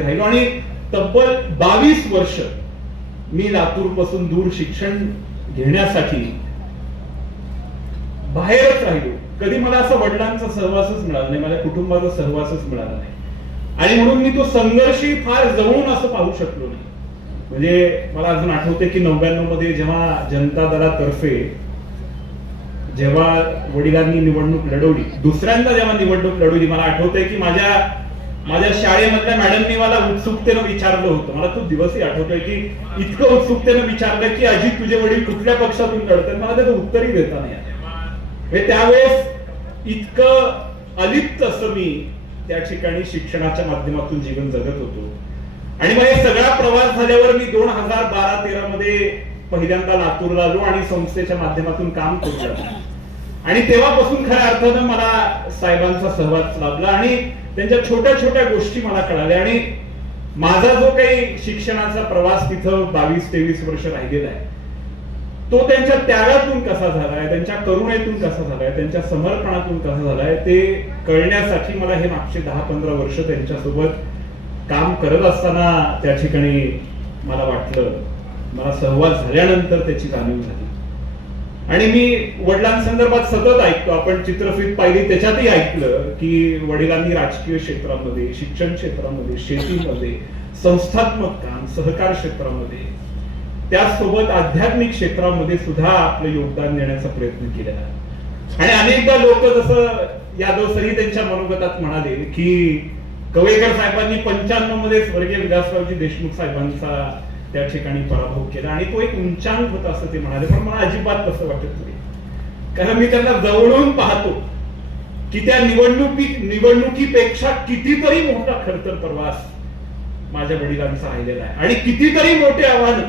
राहिलो. आणि तब्बल बावीस वर्ष मी लातूरपासून दूर शिक्षण घेण्यासाठी बाहेरच राहिलो. कधी मला असं वडिलांचा सहवासच मिळाला नाही माझ्या कुटुंबाचा सहवासच मिळाला नाही. आणि म्हणून मी तो संघर्षही फार जवळून असं पाहू शकलो नाही. म्हणजे मला अजून आठवते की नव्याण्णवमध्ये जेव्हा जनता दलातर्फे जेव्हा वडिलांनी निवडणूक लढवली दुसऱ्यांदा जेव्हा निवडणूक लढवली मला आठवतंय की माझ्या माझ्या शाळेमधल्या मॅडमनी मला उत्सुकतेनं विचारलं होतं. मला तो दिवसही आठवतोय की इतकं उत्सुकतेनं विचारलं की अजित तुझे वडील कुठल्या पक्षातून लढतात? मला त्याचं उत्तरही देता नाही त्यावेळेस इतकं अलिप्त असं मी त्या ठिकाणी शिक्षणाच्या माध्यमातून जीवन जगत होतो. आणि मग हे सगळा प्रवास झाल्यावर मी दोन हजार बारा तेरा मध्ये पहिल्यांदा लातूरला आलो आणि संस्थेच्या माध्यमातून काम करू लागलो. आणि तेव्हापासून खऱ्या अर्थानं मला साहेबांचा सहवास लाभला आणि त्यांच्या छोट्या छोट्या गोष्टी मला कळाल्या. आणि माझा जो काही शिक्षणाचा प्रवास तिथं बावीस तेवीस वर्ष राहिलेला आहे तो त्यांच्या त्यागातून कसा झालाय त्यांच्या करुणेतून कसा झालाय त्यांच्या समर्पणातून कसा झालाय ते कळण्यासाठी मला हे मागचे दहा पंधरा वर्ष त्यांच्यासोबत काम करत असताना त्या ठिकाणी मला वाटलं. मला सहवास झाल्यानंतर त्याची जाणीव झाली. आणि मी वडिलांसंदर्भात सतत ऐकतो. आपण चित्रफित पाहिली त्याच्यातही ऐकलं की वडिलांनी राजकीय क्षेत्रामध्ये शिक्षण क्षेत्रामध्ये शेतीमध्ये संस्थात्मक काम सहकार क्षेत्रामध्ये त्याचसोबत आध्यात्मिक क्षेत्रामध्ये सुद्धा आपलं योगदान देण्याचा प्रयत्न केलेला आणि अनेकदा लोक जसं यादव सरी त्यांच्या मनोगतात म्हणाले की कवेकर साहेबांनी पंच्याण्णवमध्ये स्वर्गीय विलासरावजी देशमुख साहेबांचा त्या ठिकाणी पराभव केला. आणि तो एक उंचांक होता असं ते म्हणाले. पण मला अजिबात तसं वाटत नाही. कारण मी त्यांना जवळून पाहतो की त्या निवडणुकी निवडणुकीपेक्षा कितीतरी मोठा खरतर प्रवास माझ्या वडिलांचा राहिलेला आहे. आणि कितीतरी मोठे आव्हान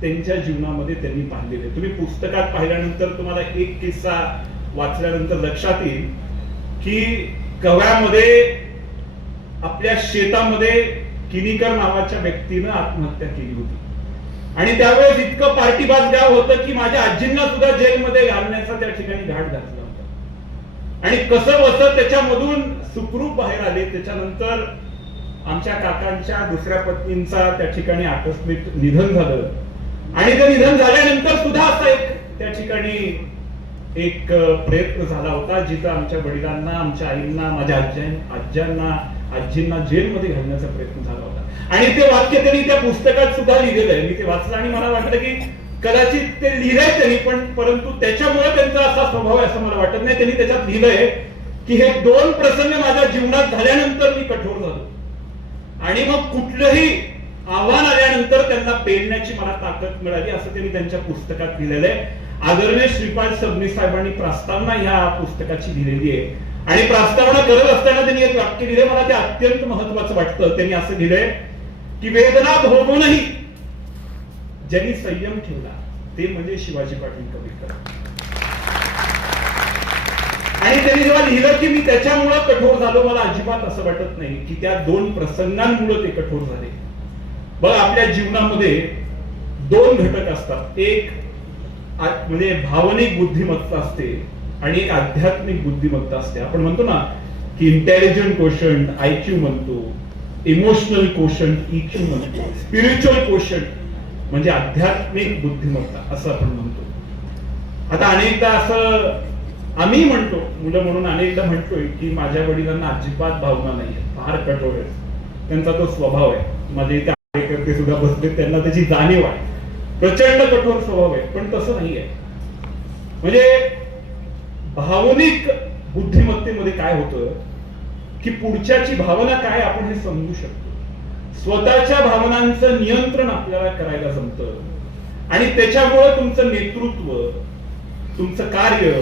त्यांच्या जीवनामध्ये त्यांनी पाहिलेले तुम्ही पुस्तकात पाहिल्यानंतर तुम्हाला एक किस्सा वाचल्यानंतर लक्षात येईल की कव्यामध्ये आपल्या शेतामध्ये किनीकर नावाच्या व्यक्तीनं आत्महत्या केली होती. आणि त्यावेळेस इतकं पार्टीबाज गाव होतं की माझ्या आजींना सुद्धा जेलमध्ये घालण्याचा त्या ठिकाणी घाट घातला होता. आणि कसं बसं त्याच्यामधून सुखरूप बाहेर आले. त्याच्यानंतर आमच्या काकांच्या दुसऱ्या पत्नींचा त्या ठिकाणी आकस्मिक निधन झालं. आणि ते निधन झाल्यानंतर सुद्धा असा एक त्या ठिकाणी एक प्रयत्न झाला होता जिथं आमच्या वडिलांना आमच्या आईंना माझ्या आज्या आज्यांना आजींना जेलमध्ये घालण्याचा प्रयत्न झाला होता. आणि ते वाक्य त्यांनी त्या पुस्तकात सुद्धा लिहिलेलं आहे. मी ते वाचलं आणि मला वाटलं की कदाचित ते लिहिलंय त्यांनी पण परंतु त्याच्यामुळे त्यांचा असा स्वभाव आहे असं मला वाटत नाही. त्यांनी त्याच्यात लिहिलंय की हे दोन प्रसंग माझ्या जीवनात झाल्यानंतर मी कठोर झालो. आणि मग कुठलंही आव्हान आल्यानंतर त्यांना पेरण्याची मला ताकद मिळाली असं त्यांनी त्यांच्या पुस्तकात लिहिलेलं आहे. आदरणीय श्रीपाद सबनीस साहेबांनी प्रास्तावना ह्या पुस्तकाची लिहिलेली आहे. आणि प्रास्तावना करत असताना वाक्य लिहिले मला ते अत्यंत महत्वाचं वाटतं. त्यांनी असं लिहिलंय की वेदना भोगूनही ज्यांनी संयम ठेवला ते म्हणजे शिवाजी पाटील कवीकर आणि त्यांनी जेव्हा लिहिलं की मी त्याच्यामुळं कठोर झालो मला अजिबात असं वाटत नाही की त्या दोन प्रसंगांमुळे ते कठोर झाले. बघ आपल्या जीवनामध्ये दोन घटक असतात. एक म्हणजे भावनिक बुद्धिमत्ता असते आणि एक आध्यात्मिक बुद्धिमत्ता असते. आपण म्हणतो ना की इंटेलिजंट क्वेश्चन आयक्यू म्हणतो इमोशनल क्वेश्चन इक्यू म्हणतो स्पिरिच्युअल क्वेश्चन म्हणजे आध्यात्मिक बुद्धिमत्ता असं आपण म्हणतो. आता अनेकदा असं आम्ही म्हणतो मुलं म्हणून अनेकदा म्हणतोय की माझ्या वडिलांना अजिबात भावना नाहीये फार कठोर आहे. त्यांचा तो स्वभाव आहे. माझे इथे कार्यकर्ते सुद्धा बसले त्यांना त्याची जाणीव आहे. प्रचंड कठोर स्वभाव आहे पण तसं नाहीये. म्हणजे भावनिक बुद्धिमत्तेमध्ये काय होतं? की पुढच्याची भावना काय आपण हे समजू शकतो. स्वतःच्या भावनांचं नियंत्रण आपल्याला करायला जमतं. आणि त्याच्यामुळे तुमचं नेतृत्व तुमचं कार्य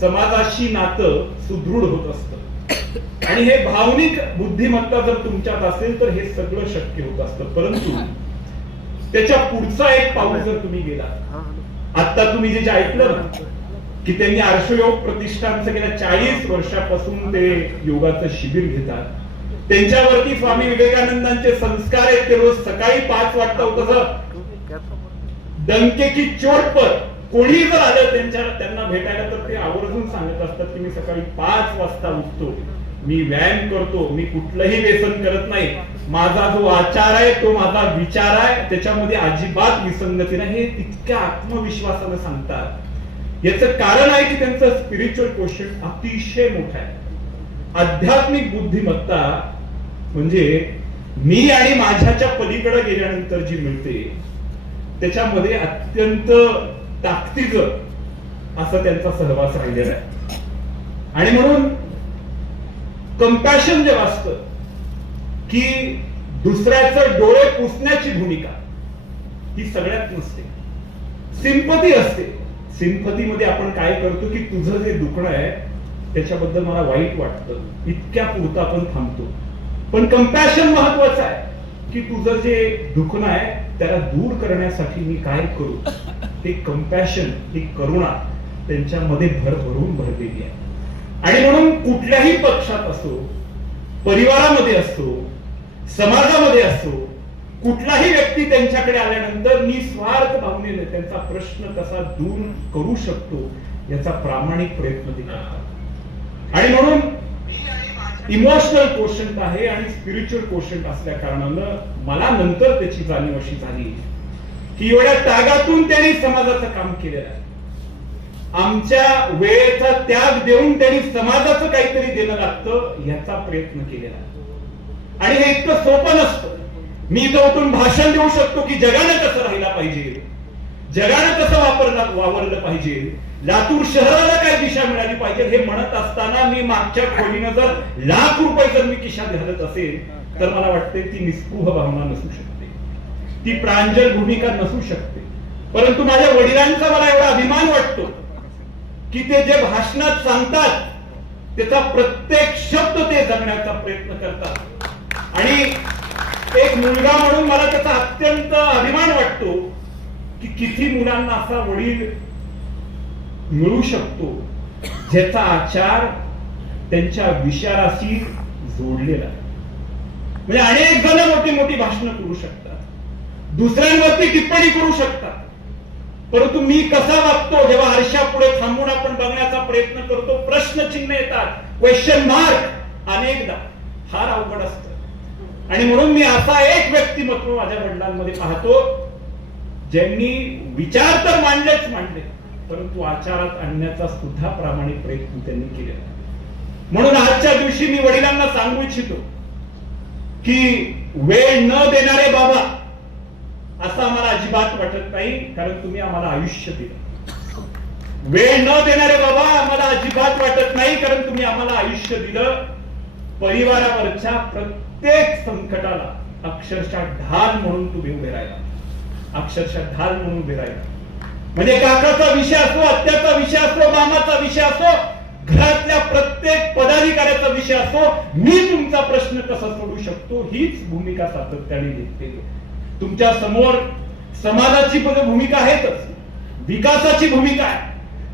समाजाशी नातं सुदृढ होत असतं. आणि हे भावनिक बुद्धिमत्ता जर तुमच्यात असेल तर हे सगळं शक्य होत असतं. परंतु त्याच्या पुढचा एक पाऊल जर तुम्ही गेला आता तुम्ही जे जे ऐकलं ना की त्यांनी आर्षयोग प्रतिष्ठानचं गेल्या चाळीस वर्षापासून ते योगाचं शिबिर घेतात. त्यांच्यावरती स्वामी विवेकानंदांचे संस्कार आहेत ते रोज सकाळी पाच वाजता होत डंके की चोट पर कोणी जर आलं त्यांच्या त्यांना भेटायला तर ते आवर्जून सांगत असतात की मी सकाळी पाच वाजता उठतो. मी व्यायाम करतो मी कुठलंही व्यसन करत नाही. माझा जो आचार आहे तो माझा विचार आहे. त्याच्यामध्ये अजिबात विसंगती नाही. हे इतक्या आत्मविश्वासानं सांगतात. याचं कारण आहे की त्यांचं स्पिरिच्युअल क्वेश्चन अतिशय मोठा आहे. आध्यात्मिक बुद्धिमत्ता म्हणजे मी आणि माझ्याच्या पलीकडे गेल्यानंतर जी मिळते त्याच्यामध्ये अत्यंत ताकदीचं असं त्यांचा सहवास राहिलेला आहे. आणि म्हणून कम्पॅशन जेव्हा असतं की दुसऱ्याचं डोळे पुसण्याची भूमिका ही सगळ्यात नसते सिंपती असते. सिंपतीमध्ये आपण काय करतो की तुझं जे दुखणं आहे त्याच्याबद्दल मला वाईट वाटतं. इतक्या पुरतं आपण थांबतो. पण कम्पॅशन महत्वाचं आहे की तुझं जे दुखणं आहे त्याला दूर करण्यासाठी मी काय करू? ते कम्पॅशन ही करुणा त्यांच्यामध्ये भर भरून भरलेली आहे. आणि म्हणून कुठल्याही पक्षात असो परिवारामध्ये असो समाजामध्ये असो कुठलाही व्यक्ती त्यांच्याकडे आल्यानंतर निस्वार्थ भावनेने त्यांचा प्रश्न कसा दूर करू शकतो याचा प्रामाणिक प्रयत्न ते करतात. आणि म्हणून इमोशनल क्वेश्चन आहे आणि स्पिरिच्युअल क्वेश्चन असल्या कारणानं मला नंतर त्याची जाणीव अशी झाली. की एवढ्या त्यागातून त्यांनी समाजाचं काम केलेलं आहे. आमच्या वेळेचा त्याग देऊन त्यांनी समाजाचं काहीतरी देणं लागतं याचा प्रयत्न केलेला आहे. आणि हे इतकं सोपं नसतं. मी इथं उठून भाषण देऊ शकतो की जगानं कसं राहिला पाहिजे. जगानं कसं वापरला वावरलं पाहिजे. लातूर शहराला काय दिशा मिळाली पाहिजे हे म्हणत असताना मी मागच्या खोलीनं जर लाख रुपये जर मी किशा घालत असेल तर मला वाटते ती निस्पृह भावना नसू शकते. ती प्रांजल भूमिका नसू शकते. परंतु माझ्या वडिलांचा मला एवढा अभिमान वाटतो की ते जे भाषणात सांगतात त्याचा प्रत्येक शब्द ते जगण्याचा प्रयत्न करतात. आणि एक मुलगा म्हणून मला त्याचा अत्यंत अभिमान वाटतो की किती मुलांना असा वडील मिळू शकतो ज्याचा आचार त्यांच्या विचाराशी जोडलेला आहे. म्हणजे अनेक जण मोठी मोठी भाषणं करू शकतात. दुसऱ्यांवरती टिप्पणी करू शकतात. परंतु मी कसा वागतो जेव्हा आरशा पुढे थांबून आपण बघण्याचा प्रयत्न करतो प्रश्नचिन्ह येतात क्वेश्चन मार्क अनेकदा. फार अवघड असतं. आणि म्हणून मी असा एक व्यक्तिमत्व माझ्या वडिलांमध्ये पाहतो ज्यांनी विचार तर मांडलेच मांडले परंतु आचारात आणण्याचा सुद्धा प्रामाणिक प्रयत्न त्यांनी केलेला म्हणून आजच्या दिवशी मी वडिलांना सांगू इच्छितो की वेळ न देणारे बाबा असं आम्हाला अजिबात वाटत नाही कारण तुम्ही आम्हाला आयुष्य दिलं. वेळ न देणारे बाबा आम्हाला अजिबात वाटत नाही कारण तुम्ही आम्हाला आयुष्य दिलं. परिवारावरच्या प्रत्येक प्रत्येक संकटाला अक्षरशः ढाल म्हणून तुम्ही उभे राहिला. अक्षरशः ढाल म्हणून उभे राहिला. म्हणजे काकाचा विषय असो आत्याचा विषय असो मामाचा विषय असो घरातल्या प्रत्येक पदाधिकाऱ्याचा विषय असो मी तुमचा प्रश्न कसा सोडू शकतो हीच भूमिका सातत्याने घेतलेली तुमच्यासमोर समाजाची पण भूमिका आहेतच. विकासाची भूमिका आहे.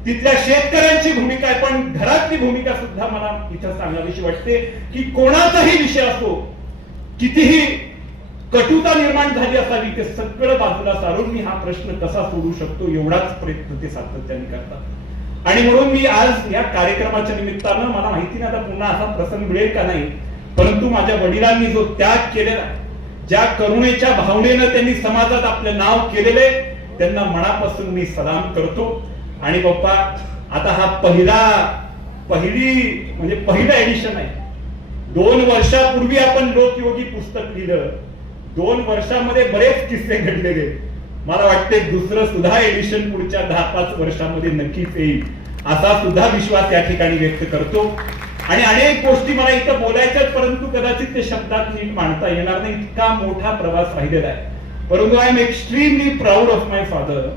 तिथल्या शेतकऱ्यांची भूमिका आहे. पण घरातली भूमिका सुद्धा मला इथं सांगावीशी वाटते की कोणाचाही विषय असो कितीही कटुता निर्माण झाली असावी ते सगळं बाजूला सारून मी हा प्रश्न कसा सोडू शकतो एवढाच प्रयत्न ते सातत्याने करतात. आणि म्हणून मी आज या कार्यक्रमाच्या निमित्तानं मला माहिती नाही आता पुन्हा असा प्रसंग मिळेल का नाही परंतु माझ्या वडिलांनी जो त्याग केलेला ज्या करुणेच्या भावनेनं त्यांनी समाजात आपलं नाव केलेले त्यांना मनापासून मी सलाम करतो. आणि बाप्पा आता हा पहिला पहिली म्हणजे पहिलं एडिशन आहे. दोन वर्षापूर्वी आपण लोकयोगी पुस्तक लिहिलं. दोन वर्षामध्ये बरेच किस्से घडलेले. मला वाटते दुसरं सुद्धा एडिशन पुढच्या दहा पाच वर्षामध्ये नक्कीच येईल. असा सुद्धा विश्वास या ठिकाणी व्यक्त करतो. आणि अनेक गोष्टी मला इथं बोलायच्यात परंतु कदाचित ते शब्दात नीट मांडता येणार नाही. इतका मोठा प्रवास राहिलेला आहे. परंतु I am extremely proud of my father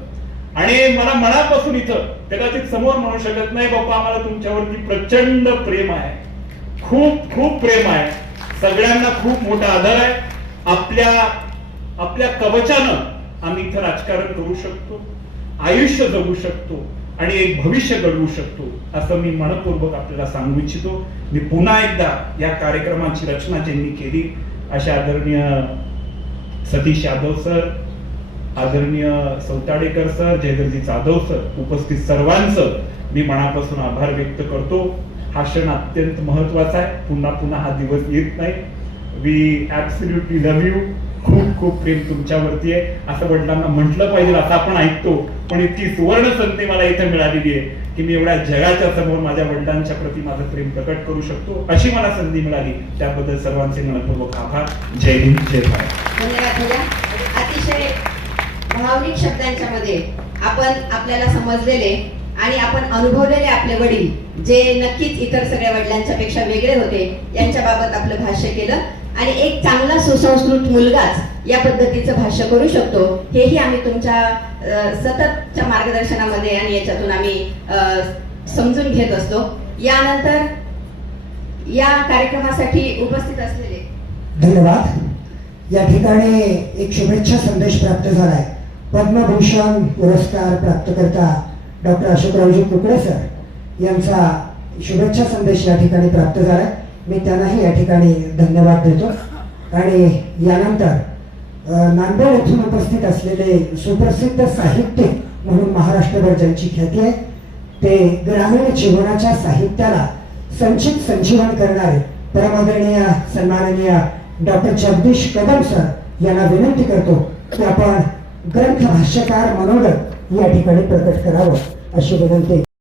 आणि मला मनापासून इथं कदाचित समोर म्हणू शकत नाही बाप्पा आम्हाला तुमच्यावरती प्रचंड प्रेम आहे. खूप खूप प्रेम आहे. सगळ्यांना खूप मोठा आधार आहे. आपल्या आपल्या कवचानं आम्ही इथं राजकारण करू शकतो आयुष्य जगू शकतो आणि एक भविष्य घडवू शकतो असं मी मनपूर्वक आपल्याला सांगू इच्छितो. मी पुन्हा एकदा या कार्यक्रमाची रचना ज्यांनी केली अशा आदरणीय सतीश यादव सर आदरणीय सौताडेकर सर जयदरजी जाधव सर उपस्थित सर्वांचं मी मनापासून आभार व्यक्त करतो. हा क्षण अत्यंत महत्त्वाचा आहे. पुन्हा पुन्हा हा दिवस येत नाही. वी ऍब्सल्युटली लव्ह यू खूप खूप प्रेम तुमच्यावरती आहे. असं वडिलांना म्हटलं पाहिजे असं आपण ऐकतो. पण इतकी सुवर्ण संधी मला इथे मिळालेली आहे की मी एवढ्या जगाच्या समोर माझ्या वडिलांच्या प्रती माझं प्रेम प्रकट करू शकतो अशी मला संधी मिळाली. त्याबद्दल सर्वांचे मनपूर्वक आभार. जय हिंद जय भारत. धन्यवाद अतिशय भावनिक शब्दांच्या मध्ये आपण आपल्याला समजलेले आणि आपण अनुभवलेले आपले वडील जे नक्कीच इतर सगळ्या वडिलांच्या पेक्षा वेगळे होते यांच्या बाबत आपलं भाष्य केलं. आणि एक चांगला सुसंस्कृत मुलगाच या पद्धतीचं भाष्य करू शकतो. हेही आम्ही तुमच्या सततच्या मार्गदर्शनामध्ये आणि याच्यातून आम्ही समजून घेत असतो. यानंतर या कार्यक्रमासाठी उपस्थित असलेले धन्यवाद. या ठिकाणी एक शुभेच्छा संदेश प्राप्त झालाय. पद्मभूषण पुरस्कार प्राप्तकर्ता डॉक्टर अशोकरावजी कुकडे सर यांचा शुभेच्छा संदेश या ठिकाणी प्राप्त झालाय मी त्यांनाही या ठिकाणी धन्यवाद देतो. आणि यानंतर नांदेड येथून उपस्थित असलेले सुप्रसिद्ध साहित्यिक म्हणून महाराष्ट्रभर ज्यांची ख्याती आहे ते ग्रामीण जीवनाच्या साहित्याला संचित संजीवन करणारे परमादरणीय सन्माननीय डॉक्टर जगदीश कदम सर यांना विनंती करतो की आपण ग्रंथ भाष्यकार मनोगत या ठिकाणी प्रकट करावं. अशी विनंती